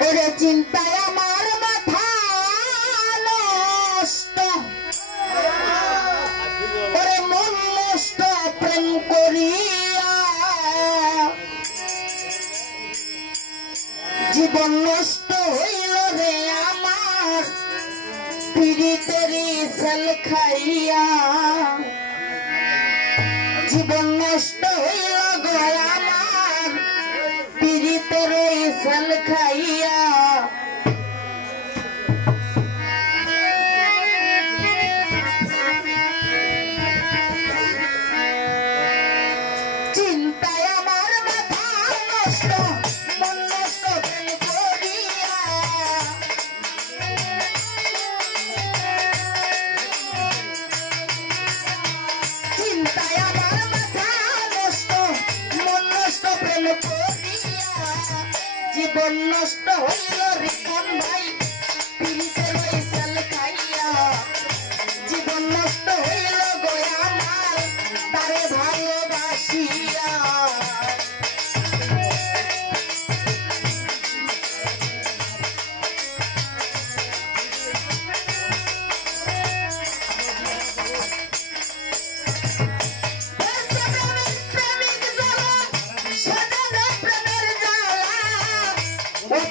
ওরে চিন্তায় আমার মাথা নষ্ট, ওরে মন নষ্ট প্রেম করিয়া, জীবন নষ্ট হইল রে আমার পীড়িতেরি সেল খাইয়া, জীবন নষ্ট হইল গো আমার পীড়িতেরি সেল খাইয়া। চিন্তায় আমার মাথা নষ্ট, মন নষ্ট প্রেম করিয়া, চিন্তায় আমার মাথা নষ্ট, মন নষ্ট প্রেম করিয়া, জীবন নষ্ট হইল রিকম ভাই পীড়িতের ওই সেল খাইয়া, জীবন নষ্ট হইল গো আমার তারে ভালোবাসিয়া।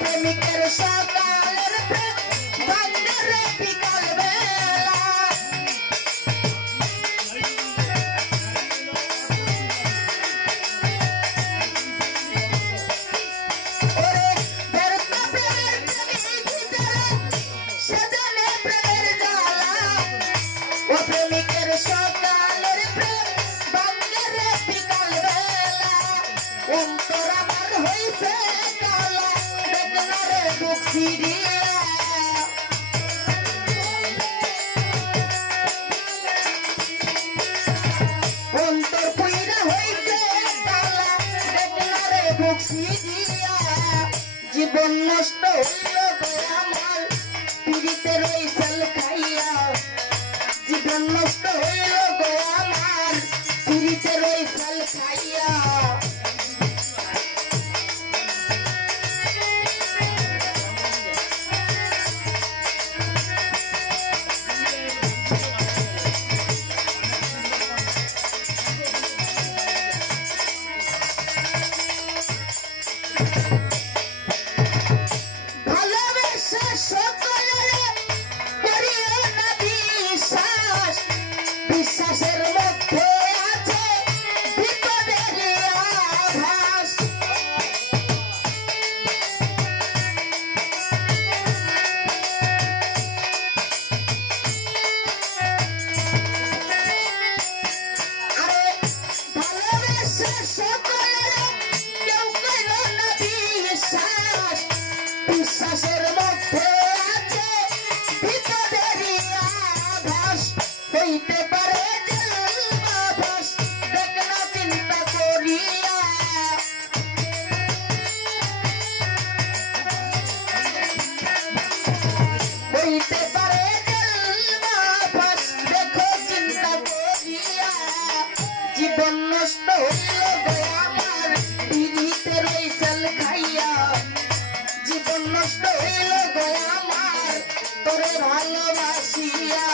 প্রেমিকের সকালের প্রেম ভাঙে রে বিকাল বেলা, ওরে ব্যর্থ প্রেমের প্রেমিক ভিতরে সেজনে প্রেমের জ্বালা, ও প্রেমিকের সকালের প্রেম ভাঙে রে বিকাল বেলা, অন্তর আমার হইছে কালা দেখলা রে বুক ছিড়িয়া, অন্তর পুইরা হইছে কালা দেখলা রে বুক ছিড়িয়া, জীবন নষ্ট হইল গো আমার পীড়িতের ওই সেল খাইয়া, জীবন নষ্ট হইল গো আমার পীড়িতের ওই সেল খাইয়া। ভালোবেসে সকলের করিও না বিশ্বাস, বিশ্বাসের মধ্যে আছে বিপদের আভাস, আরে ভালোবেসে সকলের কেউ করিও না বিশ্বাস, বিশ্বাসের মধ্যে আছে বিপদেরই আভাস, হইতে পারে জন্মাভাস দেখ না চিন্তা করিয়া, হইতে পারে জন্মাভাস দেখো চিন্তা করিয়া, জীবন নষ্ট হইল গো আমার পীড়িতের ওই সেল খাইয়া, জীবন নষ্ট হইল গো আমার তোরে ভালোবাসিয়া।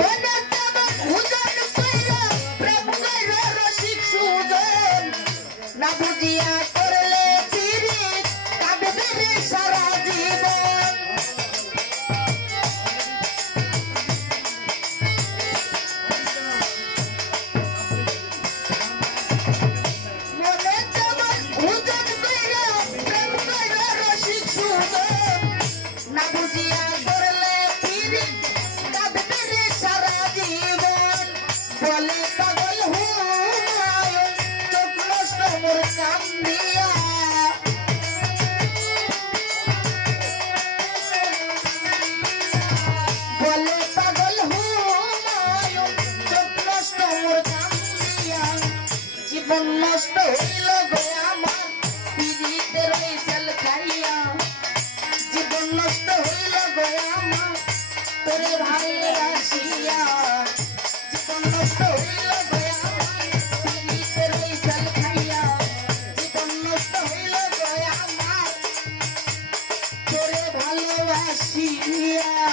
মনে তেমন হুজুর কইরা প্রেম কইরা রসিক সুজন, না বুঝিয়া করলে পীড়িত কাঁদবে রে সারা জীবন, মনে তেমন হুজুর কইরা প্রেম কইরা রসিক সুজন, না বুঝিয়া করলে পীড়িত কাঁদবে রে সারা জীবন, বলে পাগল হুমায়ুন চোখ নষ্ট মোর কান্দিয়া। দিয়া